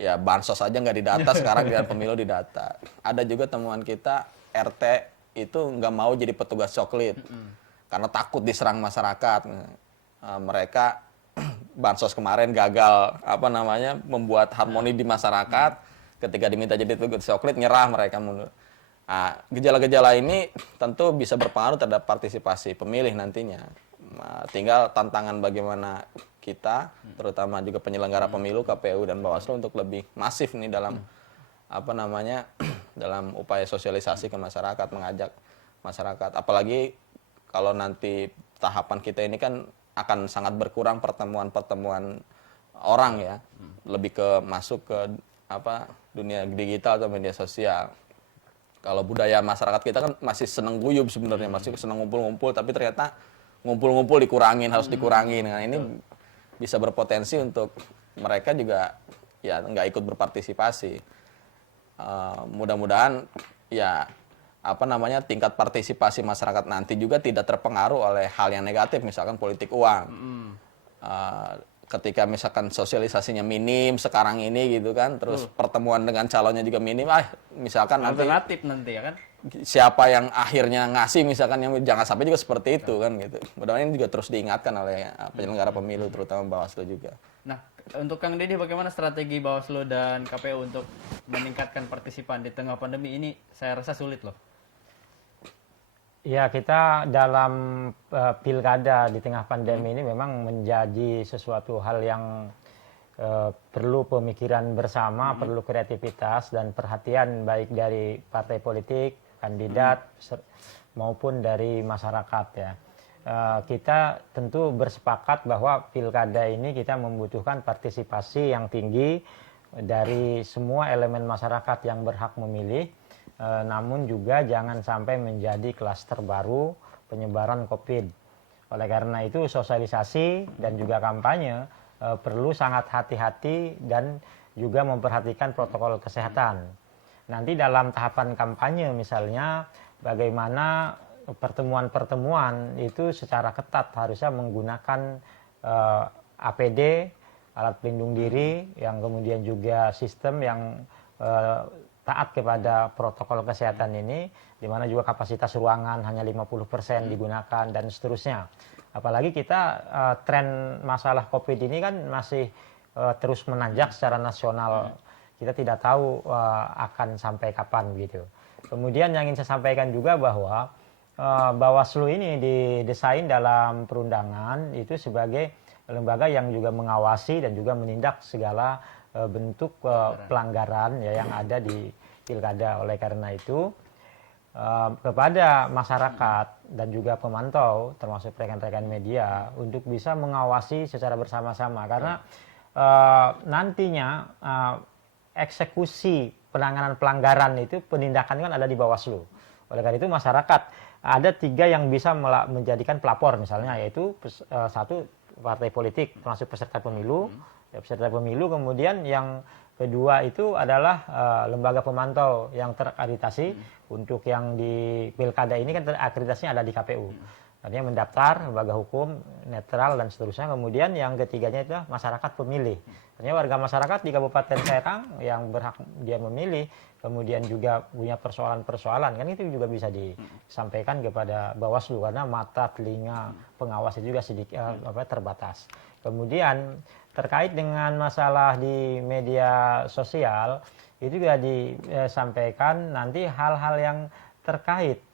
ya bansos aja nggak didata, sekarang dengan pemilu didata. Ada juga temuan kita, RT itu nggak mau jadi petugas coklit, karena takut diserang masyarakat. Mereka bansos kemarin gagal membuat harmoni di masyarakat, ketika diminta jadi petugas coklit nyerah mereka mundur. Nah, gejala-gejala ini tentu bisa berpengaruh terhadap partisipasi pemilih nantinya. Tinggal tantangan bagaimana kita, terutama juga penyelenggara pemilu, KPU dan Bawaslu untuk lebih masif nih dalam dalam upaya sosialisasi ke masyarakat, mengajak masyarakat. Apalagi kalau nanti tahapan kita ini kan akan sangat berkurang pertemuan-pertemuan orang ya, lebih ke masuk ke dunia digital atau media sosial. Kalau budaya masyarakat kita kan masih seneng guyub sebenarnya, masih seneng ngumpul-ngumpul, tapi ternyata ngumpul-ngumpul dikurangin, harus dikurangin. Nah, ini bisa berpotensi untuk mereka juga ya nggak ikut berpartisipasi. Mudah-mudahan ya tingkat partisipasi masyarakat nanti juga tidak terpengaruh oleh hal yang negatif, misalkan politik uang. Ketika misalkan sosialisasinya minim sekarang ini gitu kan, terus pertemuan dengan calonnya juga minim, misalkan alternatif nanti ya kan, siapa yang akhirnya ngasih misalkan, yang jangan sampai juga seperti itu kan gitu. Mudah-mudahan ini juga terus diingatkan oleh penyelenggara pemilu, terutama Bawaslu juga. Nah, untuk Kang Didih bagaimana strategi Bawaslu dan KPU untuk meningkatkan partisipan di tengah pandemi ini? Saya rasa sulit loh. Ya, kita dalam pilkada di tengah pandemi ini memang menjadi sesuatu hal yang perlu pemikiran bersama, perlu kreativitas dan perhatian baik dari partai politik, kandidat maupun dari masyarakat ya. Kita tentu bersepakat bahwa pilkada ini kita membutuhkan partisipasi yang tinggi dari semua elemen masyarakat yang berhak memilih. Namun juga jangan sampai menjadi klaster baru penyebaran COVID. Oleh karena itu sosialisasi dan juga kampanye perlu sangat hati-hati dan juga memperhatikan protokol kesehatan. Nanti dalam tahapan kampanye misalnya bagaimana pertemuan-pertemuan itu secara ketat harusnya menggunakan APD, alat pelindung diri, yang kemudian juga sistem yang taat kepada protokol kesehatan ini, di mana juga kapasitas ruangan hanya 50% digunakan dan seterusnya. Apalagi kita tren masalah COVID ini kan masih terus menanjak secara nasional. Kita tidak tahu akan sampai kapan gitu. Kemudian yang ingin saya sampaikan juga bahwa Bawaslu ini didesain dalam perundangan itu sebagai lembaga yang juga mengawasi dan juga menindak segala bentuk pelanggaran ya yang ada di pilkada. Oleh karena itu kepada masyarakat dan juga pemantau termasuk rekan-rekan media untuk bisa mengawasi secara bersama-sama karena nantinya eksekusi penanganan pelanggaran itu penindakan kan ada di Bawaslu. Oleh karena itu masyarakat ada 3 yang bisa menjadikan pelapor misalnya, yaitu satu partai politik termasuk peserta pemilu, kemudian yang kedua itu adalah lembaga pemantau yang terakreditasi. Untuk yang di pilkada ini kan akreditasinya ada di KPU. Artinya mendaftar, lembaga hukum, netral dan seterusnya. Kemudian yang ketiganya itu masyarakat pemilih. Artinya warga masyarakat di Kabupaten Serang yang berhak dia memilih, kemudian juga punya persoalan-persoalan, kan itu juga bisa disampaikan kepada Bawaslu karena mata, telinga, pengawas juga sedikit terbatas. Kemudian terkait dengan masalah di media sosial, itu juga disampaikan nanti hal-hal yang terkait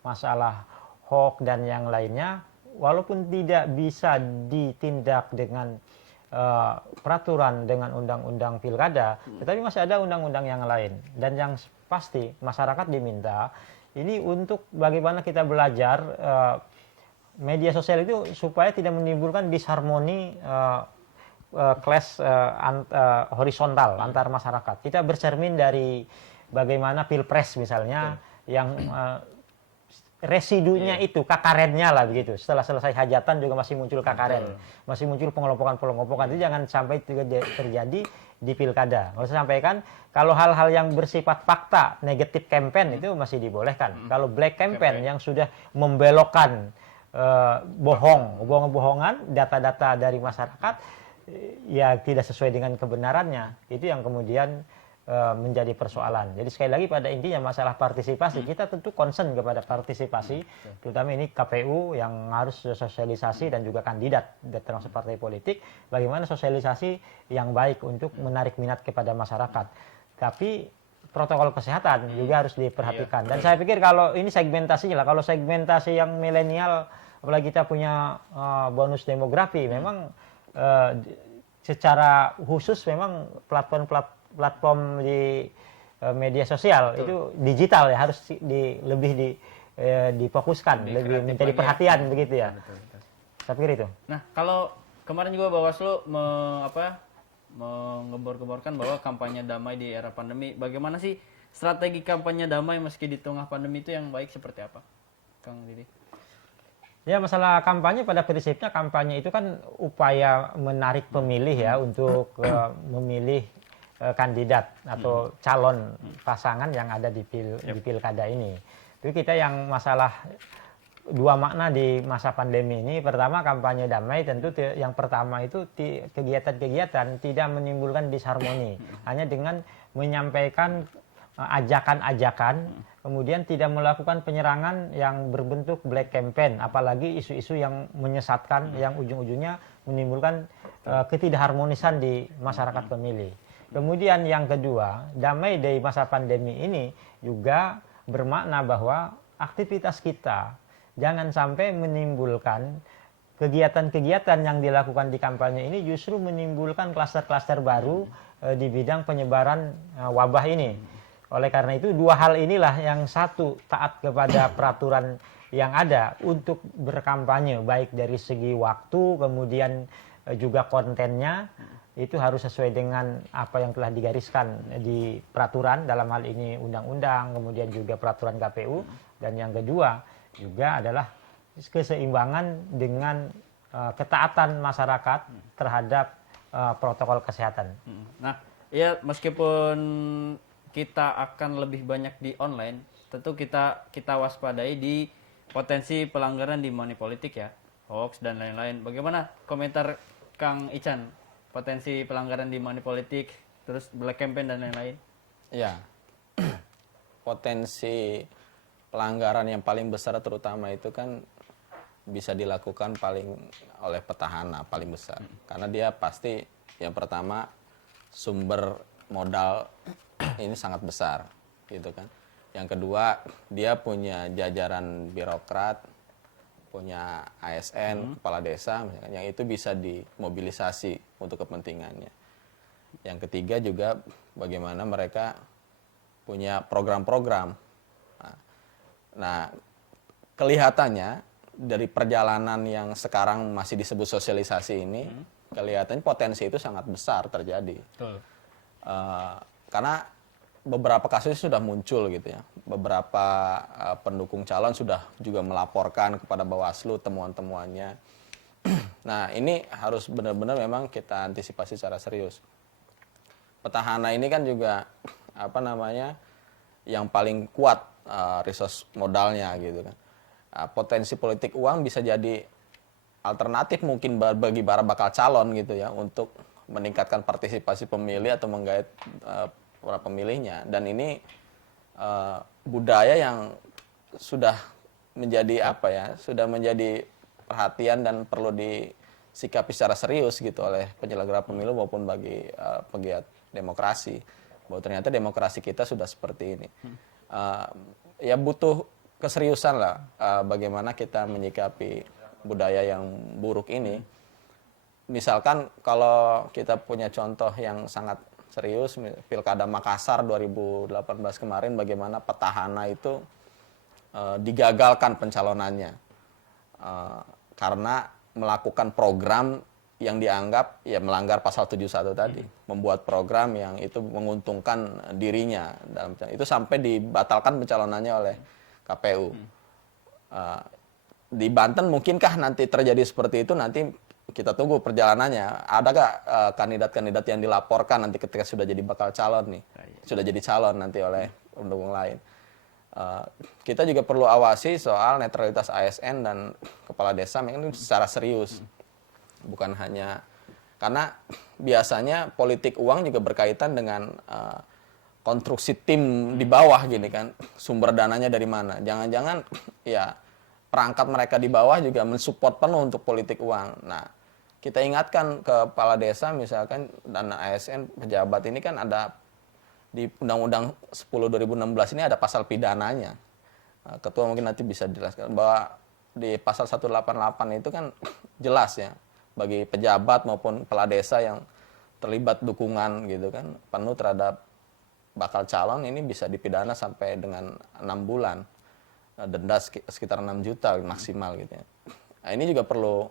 masalah hoax dan yang lainnya, walaupun tidak bisa ditindak dengan peraturan dengan undang-undang pilkada, tetapi masih ada undang-undang yang lain. Dan yang pasti masyarakat diminta ini untuk bagaimana kita belajar media sosial itu supaya tidak menimbulkan disharmoni clash horizontal antar masyarakat. Kita bercermin dari bagaimana pilpres misalnya yang residunya itu kakarennya lah begitu. Setelah selesai hajatan juga masih muncul kakaren, masih muncul pengelompokan itu jangan sampai terjadi di pilkada. Kalau saya sampaikan, kalau hal-hal yang bersifat fakta, negatif campaign itu masih dibolehkan. Kalau black campaign yang sudah membelokkan bohongan, data-data dari masyarakat ya tidak sesuai dengan kebenarannya, itu yang kemudian menjadi persoalan. Jadi sekali lagi pada intinya masalah partisipasi, kita tentu concern kepada partisipasi, terutama ini KPU yang harus sosialisasi dan juga kandidat termasuk partai politik, bagaimana sosialisasi yang baik untuk menarik minat kepada masyarakat. Tapi protokol kesehatan juga harus diperhatikan. Dan saya pikir kalau ini segmentasinya lah, kalau segmentasi yang milenial, apalagi kita punya bonus demografi, memang secara khusus memang platform di media sosial itu digital ya harus lebih difokuskan, lebih menjadi perhatian begitu ya. Saya pikir itu. Nah, kalau kemarin juga Bawaslu mengebor-geborkan bahwa kampanye damai di era pandemi, bagaimana sih strategi kampanye damai meski di tengah pandemi itu yang baik seperti apa, Kang Didi? Ya, masalah kampanye pada prinsipnya kampanye itu kan upaya menarik pemilih ya untuk memilih kandidat atau calon pasangan yang ada di pilkada ini. Jadi kita yang masalah dua makna di masa pandemi ini. Pertama, kampanye damai tentu yang pertama itu kegiatan-kegiatan tidak menimbulkan disharmoni, hanya dengan menyampaikan ajakan-ajakan, kemudian tidak melakukan penyerangan yang berbentuk black campaign, apalagi isu-isu yang menyesatkan, yang ujung-ujungnya menimbulkan ketidakharmonisan di masyarakat pemilih. Kemudian yang kedua, damai dari masa pandemi ini juga bermakna bahwa aktivitas kita jangan sampai menimbulkan kegiatan-kegiatan yang dilakukan di kampanye ini justru menimbulkan klaster-klaster baru di bidang penyebaran wabah ini. Oleh karena itu dua hal inilah yang satu taat kepada peraturan yang ada untuk berkampanye, baik dari segi waktu kemudian juga kontennya itu harus sesuai dengan apa yang telah digariskan di peraturan, dalam hal ini undang-undang, kemudian juga peraturan KPU. Dan yang kedua juga adalah keseimbangan dengan ketaatan masyarakat terhadap protokol kesehatan. Nah, ya meskipun kita akan lebih banyak di online, tentu kita waspadai di potensi pelanggaran di money politik ya. hoax dan lain-lain. Bagaimana komentar Kang Ican potensi pelanggaran di money politik, terus black campaign dan lain-lain? Ya, potensi pelanggaran yang paling besar terutama itu kan bisa dilakukan paling oleh petahana paling besar. Karena dia pasti yang pertama sumber modal ini sangat besar gitu kan. Yang kedua, dia punya jajaran birokrat, punya ASN, kepala desa misalkan, yang itu bisa dimobilisasi untuk kepentingannya. Yang ketiga juga bagaimana mereka punya program-program. Nah, kelihatannya dari perjalanan yang sekarang masih disebut sosialisasi ini, kelihatannya potensi itu sangat besar terjadi. Betul. Karena beberapa kasus sudah muncul gitu ya. Beberapa pendukung calon sudah juga melaporkan kepada Bawaslu temuan-temuannya. Nah, ini harus benar-benar memang kita antisipasi secara serius. Petahana ini kan juga yang paling kuat resource modalnya gitu kan. Potensi politik uang bisa jadi alternatif mungkin bagi para bakal calon gitu ya untuk meningkatkan partisipasi pemilih atau menggait para pemilihnya. Dan ini budaya yang sudah menjadi sudah menjadi perhatian dan perlu disikapi secara serius gitu oleh penyelenggara pemilu maupun bagi pegiat demokrasi, bahwa ternyata demokrasi kita sudah seperti ini. Ya butuh keseriusan lah bagaimana kita menyikapi budaya yang buruk ini. Misalkan kalau kita punya contoh yang sangat serius, Pilkada Makassar 2018 kemarin, bagaimana petahana itu digagalkan pencalonannya karena melakukan program yang dianggap ya melanggar pasal 71 tadi, membuat program yang itu menguntungkan dirinya itu sampai dibatalkan pencalonannya oleh KPU. Di Banten mungkinkah nanti terjadi seperti itu? Nanti kita tunggu perjalanannya. Adakah kandidat-kandidat yang dilaporkan nanti ketika sudah jadi bakal calon nih, sudah jadi calon nanti oleh pendukung lain? Kita juga perlu awasi soal netralitas ASN dan kepala desa ini secara serius. Bukan hanya karena biasanya politik uang juga berkaitan dengan konstruksi tim di bawah gini kan, sumber dananya dari mana? Jangan-jangan ya perangkat mereka di bawah juga mensupport penuh untuk politik uang. Nah, kita ingatkan ke kepala desa misalkan dan ASN pejabat ini kan ada di Undang-Undang 10 2016 ini ada pasal pidananya. Ketua mungkin nanti bisa jelaskan bahwa di pasal 188 itu kan jelas ya bagi pejabat maupun kepala desa yang terlibat dukungan gitu kan penuh terhadap bakal calon ini bisa dipidana sampai dengan 6 bulan. Denda sekitar 6 juta maksimal gitu ya. Nah, ini juga perlu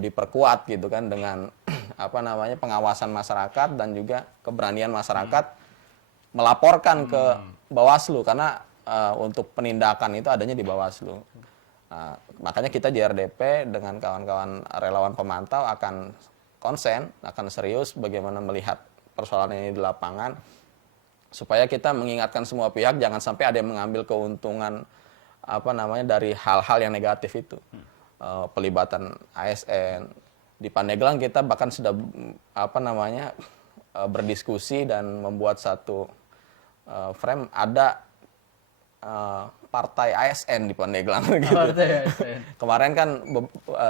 diperkuat gitu kan dengan pengawasan masyarakat dan juga keberanian masyarakat melaporkan ke Bawaslu karena untuk penindakan itu adanya di Bawaslu. Nah, makanya kita JRDP dengan kawan-kawan relawan pemantau akan konsen, akan serius bagaimana melihat persoalan ini di lapangan supaya kita mengingatkan semua pihak jangan sampai ada yang mengambil keuntungan dari hal-hal yang negatif itu. Pelibatan ASN di Pandeglang kita bahkan sudah berdiskusi dan membuat satu frame ada partai ASN di Pandeglang gitu. Partai ASN. Kemarin kan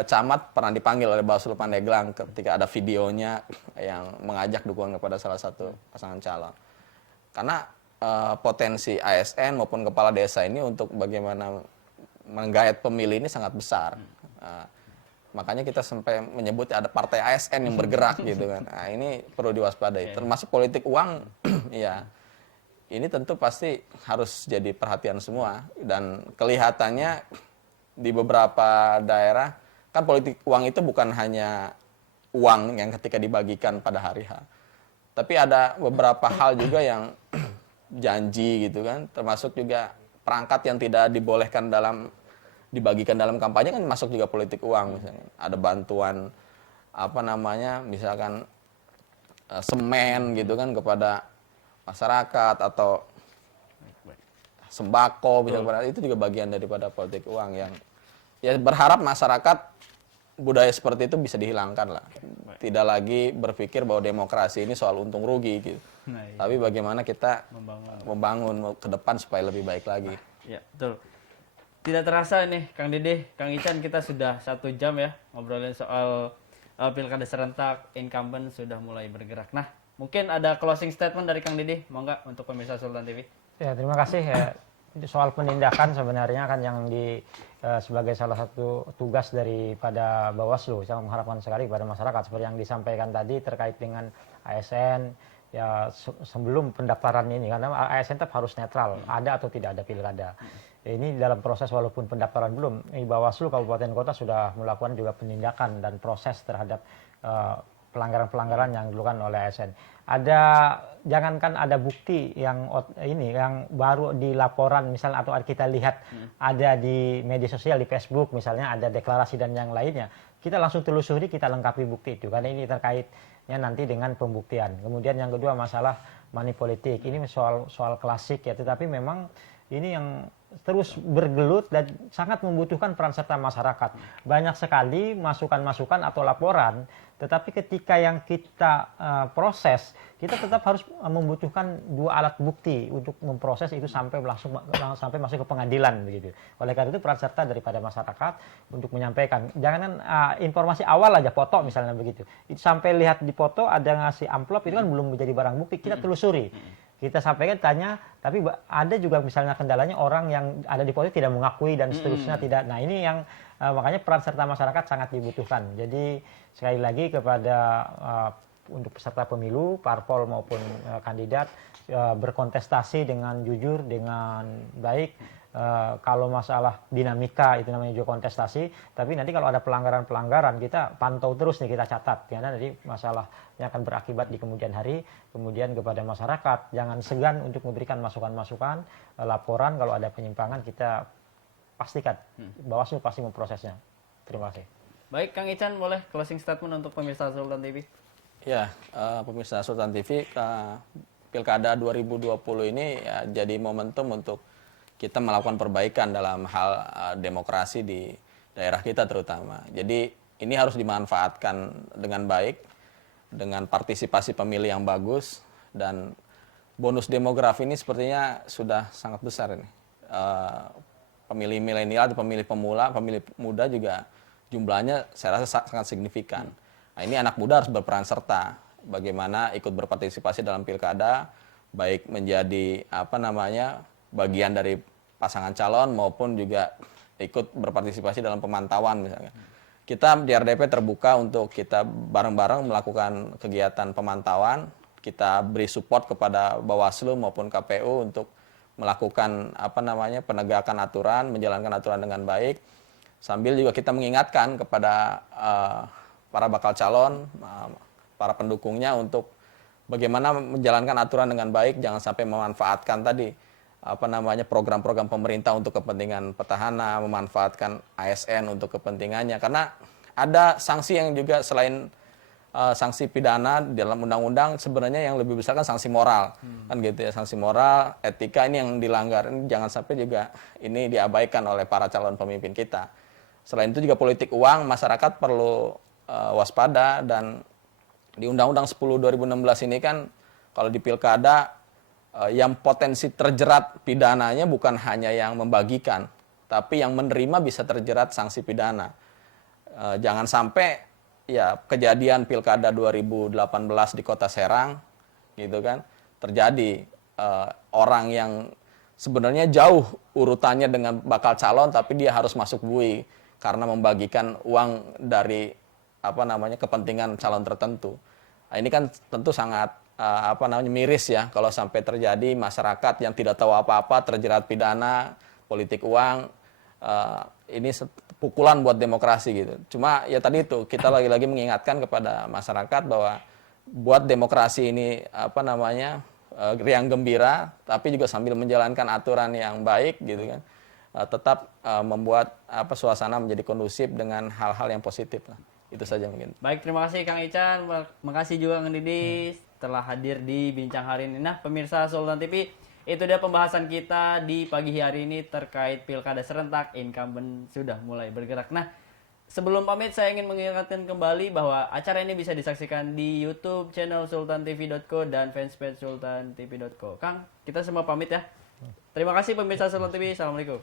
camat pernah dipanggil oleh Bawaslu Pandeglang ketika ada videonya yang mengajak dukungan kepada salah satu pasangan calon. Karena potensi ASN maupun kepala desa ini untuk bagaimana menggait pemilih ini sangat besar. Makanya kita sampai menyebut ada partai ASN yang bergerak gitu kan. Nah, ini perlu diwaspadai. Termasuk politik uang, ya. Ini tentu pasti harus jadi perhatian semua. Dan kelihatannya di beberapa daerah, kan politik uang itu bukan hanya uang yang ketika dibagikan pada hari H. Tapi ada beberapa hal juga yang janji gitu kan, termasuk juga perangkat yang tidak dibolehkan dibagikan dalam kampanye kan masuk juga politik uang misalnya. Ada bantuan misalkan semen gitu kan kepada masyarakat atau sembako misalnya, itu juga bagian daripada politik uang ya berharap masyarakat budaya seperti itu bisa dihilangkan lah. Tidak lagi berpikir bahwa demokrasi ini soal untung rugi gitu. Nah, iya. Tapi bagaimana kita Membangun. membangun ke depan supaya lebih baik lagi. Ya, betul. Tidak terasa nih, Kang Dede, Kang Ican, kita sudah 1 jam ya ngobrolin soal pilkada serentak, incumbent sudah mulai bergerak. Nah, mungkin ada closing statement dari Kang Dede, mau nggak untuk pemirsa Sultan TV? Ya, terima kasih. Ya, soal penindakan sebenarnya kan yang sebagai salah satu tugas daripada Bawaslu, saya mengharapkan sekali kepada masyarakat seperti yang disampaikan tadi terkait dengan ASN. Ya, sebelum pendaftaran ini, karena ASN tetap harus netral, ada atau tidak ada pilkada. Ini dalam proses walaupun pendaftaran belum, Bawaslu Kabupaten Kota sudah melakukan juga penindakan dan proses terhadap pelanggaran-pelanggaran yang dilakukan oleh ASN. Jangankan ada bukti yang baru di laporan misalnya atau kita lihat ada di media sosial di Facebook misalnya ada deklarasi dan yang lainnya, kita langsung telusuri, kita lengkapi bukti itu karena ini terkaitnya nanti dengan pembuktian. Kemudian yang kedua masalah money politik, ini soal klasik ya, tetapi memang ini yang terus bergelut dan sangat membutuhkan peran serta masyarakat. Banyak sekali masukan-masukan atau laporan, tetapi ketika yang kita proses, kita tetap harus membutuhkan 2 alat bukti untuk memproses itu sampai masuk ke pengadilan begitu. Oleh karena itu peran serta daripada masyarakat untuk menyampaikan. Jangan informasi awal aja foto misalnya begitu. Sampai lihat di foto ada ngasih amplop itu kan belum menjadi barang bukti, kita telusuri. Kita sampaikan, tanya, tapi ada juga misalnya kendalanya orang yang ada di foto tidak mengakui dan seterusnya tidak. Nah ini yang makanya peran serta masyarakat sangat dibutuhkan. Jadi sekali lagi kepada untuk peserta pemilu, parpol maupun kandidat berkontestasi dengan jujur, dengan baik. Kalau masalah dinamika itu namanya juga kontestasi, tapi nanti kalau ada pelanggaran-pelanggaran kita pantau terus nih, kita catat karena nanti masalahnya akan berakibat di kemudian hari. Kemudian kepada masyarakat jangan segan untuk memberikan masukan-masukan, laporan kalau ada penyimpangan kita pastikan Bawaslu pasti memprosesnya. Terima kasih. Baik, Kang Ican, boleh closing statement untuk pemirsa Sultan TV? Ya, pemirsa Sultan TV, Pilkada 2020 ini ya, jadi momentum untuk kita melakukan perbaikan dalam hal demokrasi di daerah kita terutama. Jadi ini harus dimanfaatkan dengan baik, dengan partisipasi pemilih yang bagus, dan bonus demografi ini sepertinya sudah sangat besar ini. Pemilih milenial atau pemilih pemula, pemilih muda juga jumlahnya saya rasa sangat signifikan. Nah, ini anak muda harus berperan serta, bagaimana ikut berpartisipasi dalam pilkada, baik menjadi bagian dari pasangan calon maupun juga ikut berpartisipasi dalam pemantauan misalnya. Kita di RDP terbuka untuk kita bareng-bareng melakukan kegiatan pemantauan, kita beri support kepada Bawaslu maupun KPU untuk melakukan penegakan aturan, menjalankan aturan dengan baik, sambil juga kita mengingatkan kepada para bakal calon, para pendukungnya untuk bagaimana menjalankan aturan dengan baik, jangan sampai memanfaatkan tadi program-program pemerintah untuk kepentingan petahana, memanfaatkan ASN untuk kepentingannya, karena ada sanksi yang juga selain sanksi pidana dalam undang-undang, sebenarnya yang lebih besar kan sanksi moral, kan gitu ya, sanksi moral, etika ini yang dilanggar, ini jangan sampai juga ini diabaikan oleh para calon pemimpin kita. Selain itu juga politik uang, masyarakat perlu waspada, dan di Undang-Undang 10 2016 ini kan kalau di pilkada yang potensi terjerat pidananya bukan hanya yang membagikan, tapi yang menerima bisa terjerat sanksi pidana. Jangan sampai ya kejadian pilkada 2018 di Kota Serang gitu kan terjadi, orang yang sebenarnya jauh urutannya dengan bakal calon tapi dia harus masuk bui karena membagikan uang dari kepentingan calon tertentu. Nah, ini kan tentu sangat miris ya kalau sampai terjadi masyarakat yang tidak tahu apa-apa terjerat pidana politik uang. Ini pukulan buat demokrasi gitu. Cuma ya tadi itu kita lagi-lagi mengingatkan kepada masyarakat bahwa buat demokrasi ini riang gembira, tapi juga sambil menjalankan aturan yang baik gitu kan, tetap membuat suasana menjadi kondusif dengan hal-hal yang positif lah. Itu saja mungkin. Baik, terima kasih Kang Ican, makasih juga Kang Didi telah hadir di bincang hari ini. Nah, pemirsa Sultan TV, Itu dia pembahasan kita di pagi hari ini terkait pilkada serentak, incumbent sudah mulai bergerak. Nah, sebelum pamit saya ingin mengingatkan kembali bahwa acara ini bisa disaksikan di YouTube channel sultantv.co dan fanspage sultantv.co. Kang, kita semua pamit ya. Terima kasih pemirsa Sultan TV. Assalamualaikum.